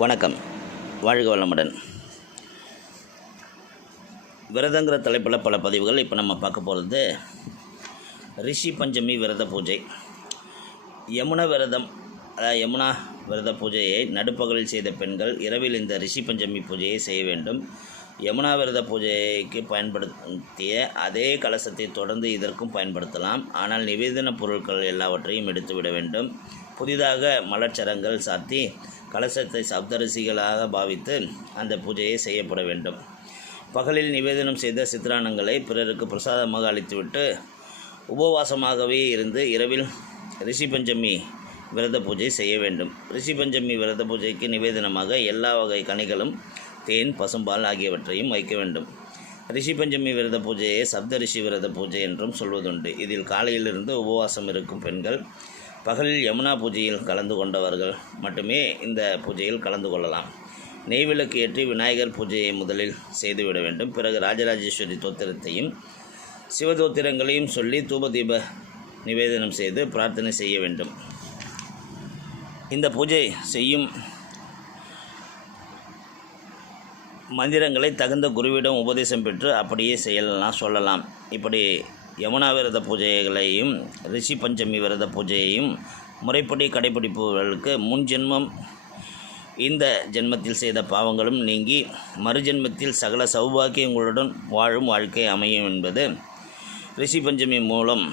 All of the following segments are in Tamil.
வணக்கம். வாழ்க வளமுடன். விரதங்கிற தலைப்பில் பல பதிவுகள் இப்போ நம்ம பார்க்க போகிறது. ரிஷி பஞ்சமி விரத பூஜை. யமுனா விரதம் அதாவது யமுனா விரத பூஜையை நடுப்பகலில் செய்த பெண்கள் இரவில் இந்த ரிஷி பஞ்சமி பூஜையை செய்ய வேண்டும். யமுனா விரத பூஜைக்கு பயன்படுத்திய அதே கலசத்தை தொடர்ந்து இதற்கும் பயன்படுத்தலாம். ஆனால் நிவேதன பொருட்கள் எல்லாவற்றையும் எடுத்துவிட வேண்டும். புதிதாக மலர்ச்சரங்கள் சாத்தி கலசத்தை சப்தரிசிகளாக பாவித்து அந்த பூஜையை செய்யப்பட வேண்டும். பகலில் நிவேதனம் செய்த சித்திரானங்களை பிறருக்கு பிரசாதமாக அளித்துவிட்டு உபவாசமாகவே இருந்து இரவில் ரிஷி பஞ்சமி விரத பூஜை செய்ய வேண்டும். ரிஷி பஞ்சமி விரத பூஜைக்கு நிவேதனமாக எல்லா வகை கனிகளும் தேன் பசும்பால் ஆகியவற்றையும் வைக்க வேண்டும். ரிஷி பஞ்சமி விரத பூஜையை சப்த ரிஷி விரத பூஜை என்றும் சொல்வதுண்டு. இதில் காலையிலிருந்து உபவாசம் இருக்கும் பெண்கள் பகலில் யமுனா பூஜையில் கலந்து கொண்டவர்கள் மட்டுமே இந்த பூஜையில் கலந்து கொள்ளலாம். நெய்விளக்கு ஏற்றி விநாயகர் பூஜையை முதலில் செய்துவிட வேண்டும். பிறகு ராஜராஜேஸ்வரி தோத்திரத்தையும் சிவதோத்திரங்களையும் சொல்லி தூபதீப நிவேதனம் செய்து பிரார்த்தனை செய்ய வேண்டும். இந்த பூஜை செய்யும் மந்திரங்களை தகுந்த குருவிடம் உபதேசம் பெற்று அப்படியே செய்யலாம் சொல்லலாம். இப்படி யமுனா விரத பூஜைகளையும் ரிஷி பஞ்சமி விரத பூஜையையும் முறைப்படி கடைபிடிப்பவர்களுக்கு முன் ஜென்மம். இந்த ஜென்மத்தில் செய்த பாவங்களும் நீங்கி மறுஜென்மத்தில் சகல சௌபாக்கியங்களுடன் வாழும் வாழ்க்கை அமையும் என்பது ரிஷி பஞ்சமி மூலம்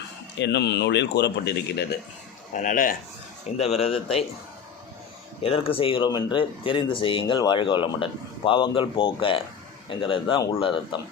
என்னும் நூலில் கூறப்பட்டிருக்கிறது. அதனால் இந்த விரதத்தை எதற்கு செய்கிறோம் என்று தெரிந்து செய்யுங்கள் வாழ்க வளமுடன். பாவங்கள் போக்க என்கிறது தான் உள்ள அர்த்தம்